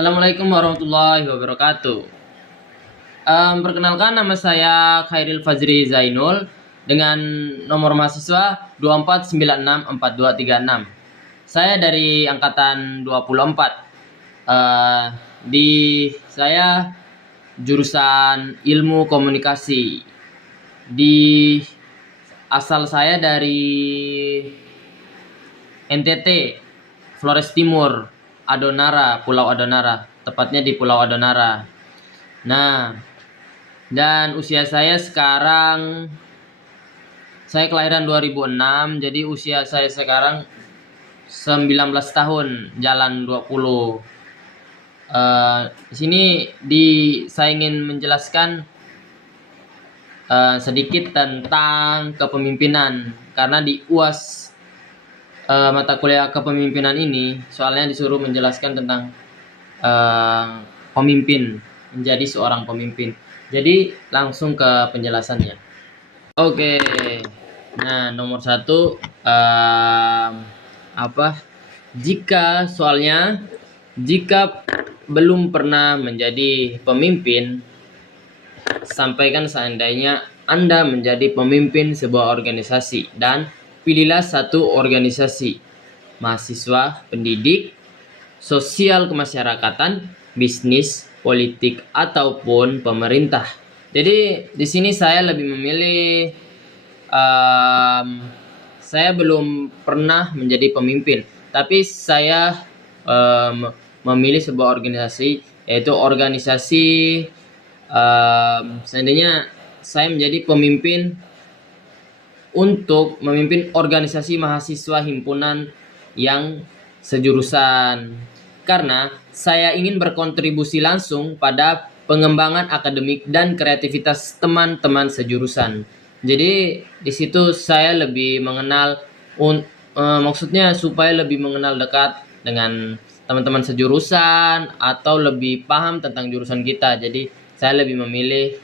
Assalamualaikum warahmatullahi wabarakatuh. Perkenalkan, nama saya Khairil Fajri Zainul dengan nomor mahasiswa 24964236. Saya dari angkatan 24. Di saya jurusan Ilmu Komunikasi. Asal saya dari NTT, Flores Timur, Adonara, Pulau Adonara, tepatnya di Pulau Adonara. Nah, dan usia saya sekarang, saya kelahiran 2006, jadi usia saya sekarang 19 tahun, jalan 20. Di sini saya ingin menjelaskan sedikit tentang kepemimpinan, karena di UAS mata kuliah kepemimpinan ini soalnya disuruh menjelaskan tentang pemimpin, menjadi seorang pemimpin. Jadi langsung ke penjelasannya. Oke, nah nomor 1, jika belum pernah menjadi pemimpin, sampaikan seandainya Anda menjadi pemimpin sebuah organisasi, dan pilihlah satu organisasi: mahasiswa, pendidik, sosial kemasyarakatan, bisnis, politik, ataupun pemerintah. Jadi di sini saya lebih memilih, saya belum pernah menjadi pemimpin, tapi saya memilih sebuah organisasi, yaitu organisasi, seandainya saya menjadi pemimpin untuk memimpin organisasi mahasiswa himpunan yang sejurusan, karena saya ingin berkontribusi langsung pada pengembangan akademik dan kreativitas teman-teman sejurusan. Jadi di situ saya lebih mengenal, maksudnya supaya lebih mengenal dekat dengan teman-teman sejurusan atau lebih paham tentang jurusan kita. Jadi saya lebih memilih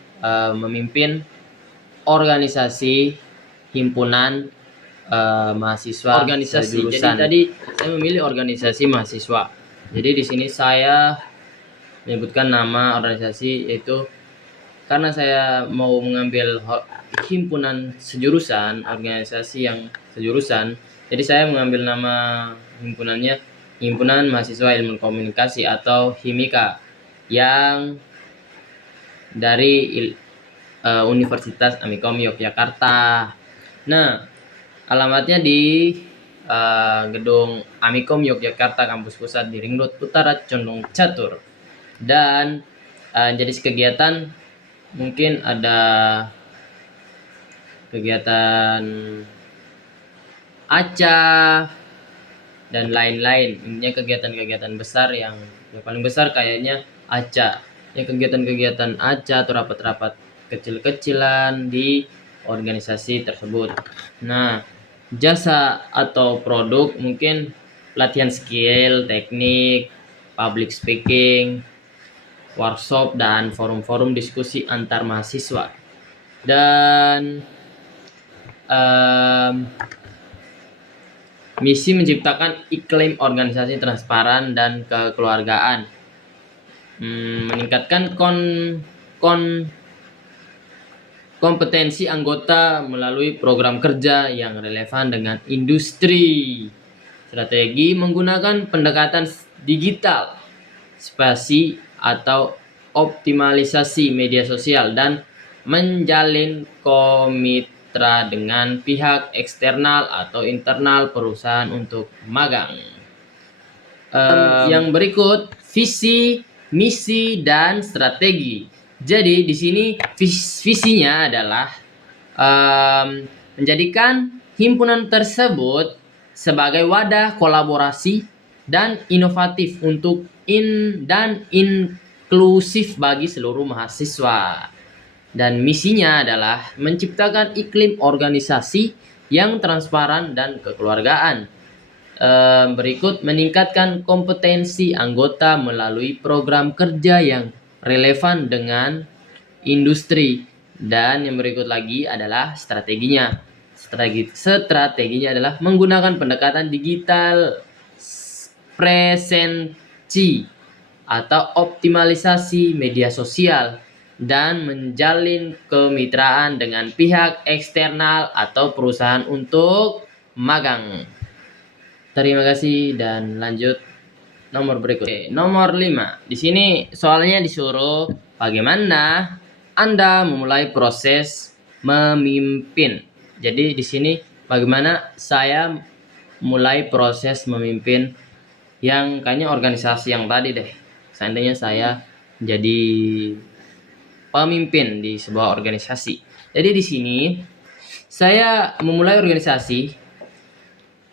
memimpin organisasi himpunan mahasiswa organisasi. Jadi tadi saya memilih organisasi mahasiswa. Jadi di sini saya menyebutkan nama organisasi, yaitu karena saya mau mengambil himpunan sejurusan, organisasi yang sejurusan. Jadi saya mengambil nama himpunannya Himpunan Mahasiswa Ilmu Komunikasi atau HIMIKA, yang dari Universitas Amikom Yogyakarta. Nah, alamatnya di gedung Amikom Yogyakarta Kampus Pusat di Ring Road Utara Condong Catur. Dan jenis kegiatan mungkin ada kegiatan ACA dan lain-lain. Intinya kegiatan-kegiatan besar yang paling besar kayaknya ACA. Ya, kegiatan-kegiatan ACA atau rapat-rapat kecil-kecilan di organisasi tersebut. Nah, jasa atau produk mungkin pelatihan skill, teknik, public speaking, workshop, dan forum-forum diskusi antar mahasiswa. Dan misi menciptakan iklim organisasi transparan dan kekeluargaan, meningkatkan kompetensi anggota melalui program kerja yang relevan dengan industri, strategi menggunakan pendekatan digital, spasi atau optimalisasi media sosial, dan menjalin komitra dengan pihak eksternal atau internal perusahaan untuk magang. Yang berikut visi, misi, dan strategi. Jadi di sini visinya adalah menjadikan himpunan tersebut sebagai wadah kolaborasi dan inovatif untuk inklusif bagi seluruh mahasiswa. Dan misinya adalah menciptakan iklim organisasi yang transparan dan kekeluargaan. Berikut meningkatkan kompetensi anggota melalui program kerja yang relevan dengan industri. Dan yang berikut lagi adalah strateginya. Strateginya adalah menggunakan pendekatan digital presensi atau optimalisasi media sosial, dan menjalin kemitraan dengan pihak eksternal atau perusahaan untuk magang. Terima kasih dan lanjut nomor berikut. Oke, nomor 5. Di sini soalnya disuruh bagaimana Anda memulai proses memimpin. Jadi di sini bagaimana saya mulai proses memimpin yang kayaknya organisasi yang tadi deh. Seandainya saya jadi pemimpin di sebuah organisasi. Jadi di sini saya memulai organisasi,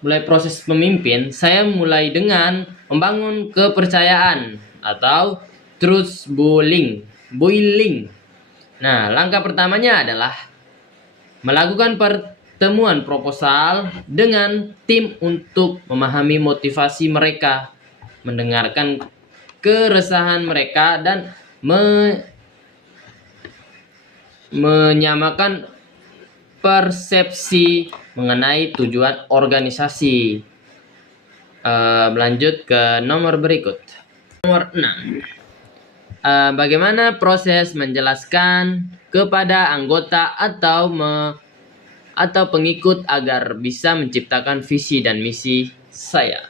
mulai proses memimpin, saya mulai dengan membangun kepercayaan atau trust building. Nah, langkah pertamanya adalah melakukan pertemuan proposal dengan tim untuk memahami motivasi mereka, mendengarkan keresahan mereka, dan menyamakan persepsi mengenai tujuan organisasi. Lanjut ke nomor berikut. Nomor 6. Bagaimana proses menjelaskan kepada anggota atau pengikut agar bisa menciptakan visi dan misi saya.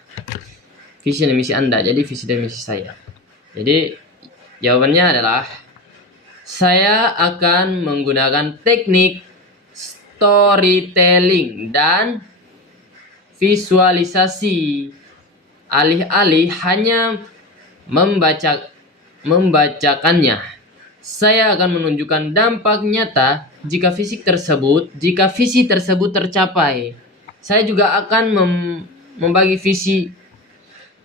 Visi dan misi Anda, jadi visi dan misi saya. Jadi jawabannya adalah saya akan menggunakan teknik storytelling dan visualisasi. Alih-alih hanya membacakannya, saya akan menunjukkan dampak nyata jika visi tersebut tercapai. Saya juga akan membagi visi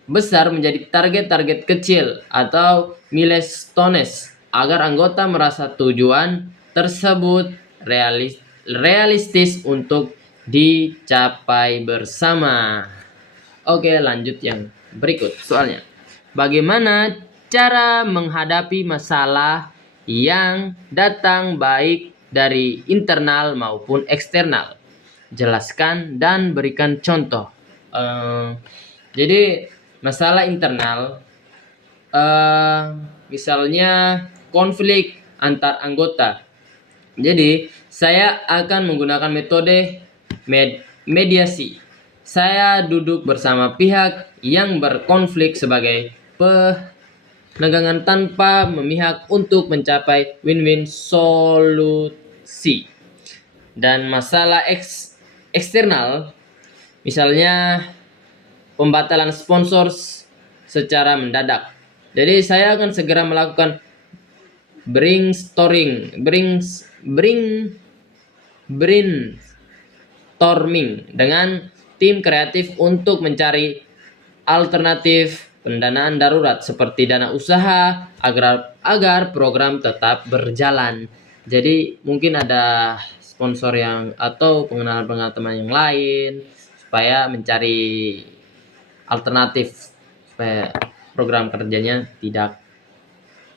besar menjadi target-target kecil atau milestones agar anggota merasa tujuan tersebut realistis untuk dicapai bersama. Oke, lanjut yang berikut soalnya. Bagaimana cara menghadapi masalah yang datang baik dari internal maupun eksternal? Jelaskan dan berikan contoh. Jadi masalah internal, misalnya konflik antar anggota. Jadi saya akan menggunakan metode mediasi. Saya duduk bersama pihak yang berkonflik sebagai penegangan tanpa memihak untuk mencapai win-win solusi. Dan masalah eksternal, misalnya pembatalan sponsor secara mendadak. Jadi saya akan segera melakukan brainstorming dengan tim kreatif untuk mencari alternatif pendanaan darurat seperti dana usaha agar program tetap berjalan. Jadi mungkin ada sponsor yang atau pengenalan teman yang lain supaya mencari alternatif supaya program kerjanya tidak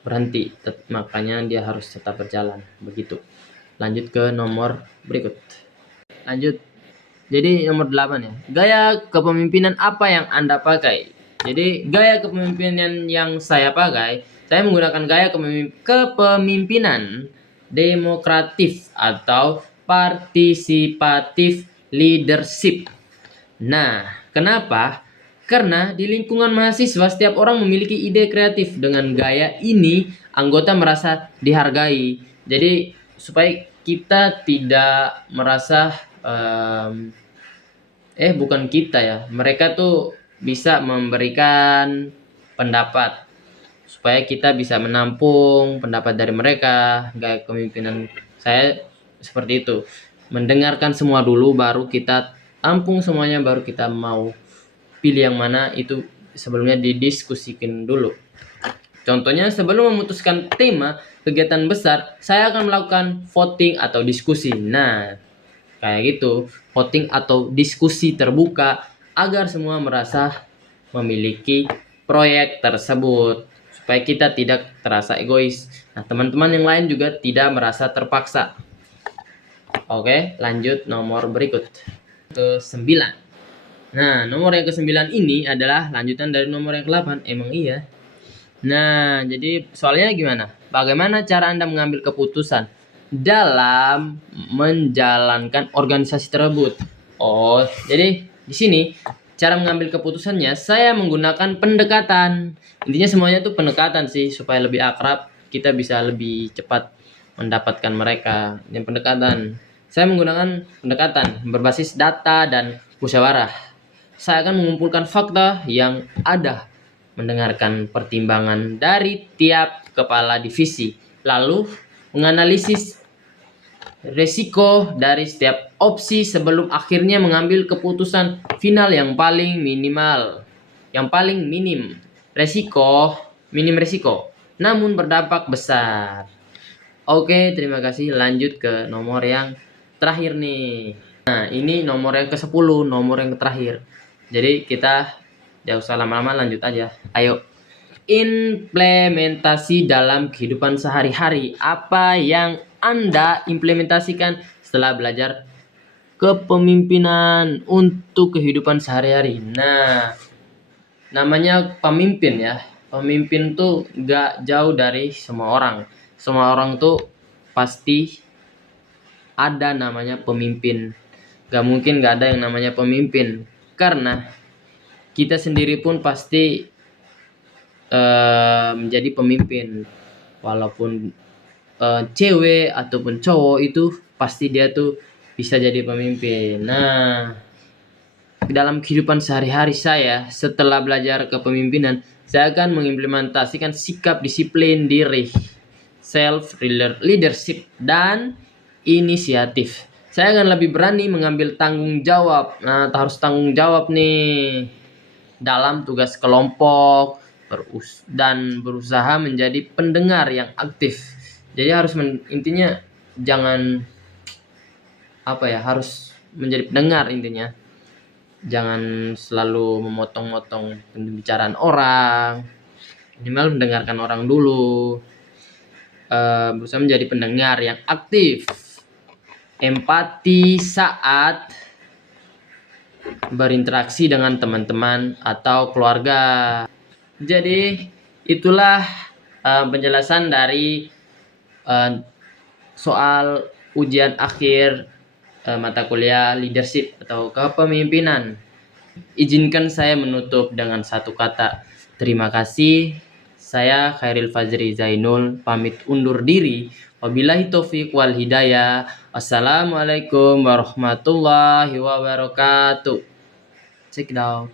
berhenti, makanya dia harus tetap berjalan begitu. Lanjut ke nomor berikut. Lanjut. Jadi nomor 8 ya. Gaya kepemimpinan apa yang Anda pakai? Jadi gaya kepemimpinan yang saya pakai, saya menggunakan gaya kepemimpinan demokratif atau partisipatif leadership. Nah, kenapa? Karena di lingkungan mahasiswa setiap orang memiliki ide kreatif. Dengan gaya ini anggota merasa dihargai. Jadi supaya kita tidak merasa bukan kita ya, mereka tuh bisa memberikan pendapat supaya kita bisa menampung pendapat dari mereka. Gaya kepemimpinan saya seperti itu, mendengarkan semua dulu baru kita tampung semuanya, baru kita mau pilih yang mana itu sebelumnya didiskusikan dulu. Contohnya sebelum memutuskan tema kegiatan besar, saya akan melakukan voting atau diskusi. Nah, kayak gitu, voting atau diskusi terbuka agar semua merasa memiliki proyek tersebut supaya kita tidak terasa egois. Nah, teman-teman yang lain juga tidak merasa terpaksa. Oke, lanjut nomor berikut. Ke-9. Nah, nomor yang ke-9 ini adalah lanjutan dari nomor yang ke-8. Emang iya. Nah, jadi soalnya gimana? Bagaimana cara Anda mengambil keputusan dalam menjalankan organisasi tersebut? Oh, jadi di sini cara mengambil keputusannya saya menggunakan pendekatan. Intinya semuanya tuh pendekatan sih supaya lebih akrab, kita bisa lebih cepat mendapatkan mereka. Yang pendekatan. Saya menggunakan pendekatan berbasis data dan musyawarah. Saya akan mengumpulkan fakta yang ada, mendengarkan pertimbangan dari tiap kepala divisi, lalu menganalisis resiko dari setiap opsi sebelum akhirnya mengambil keputusan final yang paling minimal, yang paling minim resiko, namun berdampak besar. Oke, terima kasih. Lanjut ke nomor yang terakhir nih. Nah, ini nomor yang ke-10, nomor yang terakhir. Jadi kita gak usah lama-lama, lanjut aja. Ayo. Implementasi dalam kehidupan sehari-hari. Apa yang Anda implementasikan setelah belajar kepemimpinan untuk kehidupan sehari-hari? Nah, namanya pemimpin ya. Pemimpin tuh gak jauh dari semua orang. Semua orang tuh pasti ada namanya pemimpin. Gak mungkin gak ada yang namanya pemimpin. Karena kita sendiri pun pasti menjadi pemimpin. Walaupun cewek ataupun cowok itu pasti dia tuh bisa jadi pemimpin. Nah, dalam kehidupan sehari-hari saya setelah belajar kepemimpinan, saya akan mengimplementasikan sikap disiplin diri, self leadership, dan inisiatif. Saya akan lebih berani mengambil tanggung jawab. Nah, harus tanggung jawab nih dalam tugas kelompok dan berusaha menjadi pendengar yang aktif. Jadi harus intinya jangan harus menjadi pendengar intinya. Jangan selalu memotong-motong pembicaraan orang. Minimal mendengarkan orang dulu. Berusaha menjadi pendengar yang aktif. Empati saat berinteraksi dengan teman-teman atau keluarga. Jadi itulah penjelasan dari soal ujian akhir mata kuliah leadership atau kepemimpinan. Izinkan saya menutup dengan satu kata. Terima kasih. Saya Khairil Fajri Zainul pamit undur diri. Wabillahi taufiq wal hidayah. Assalamualaikum warahmatullahi wabarakatuh. Check it out.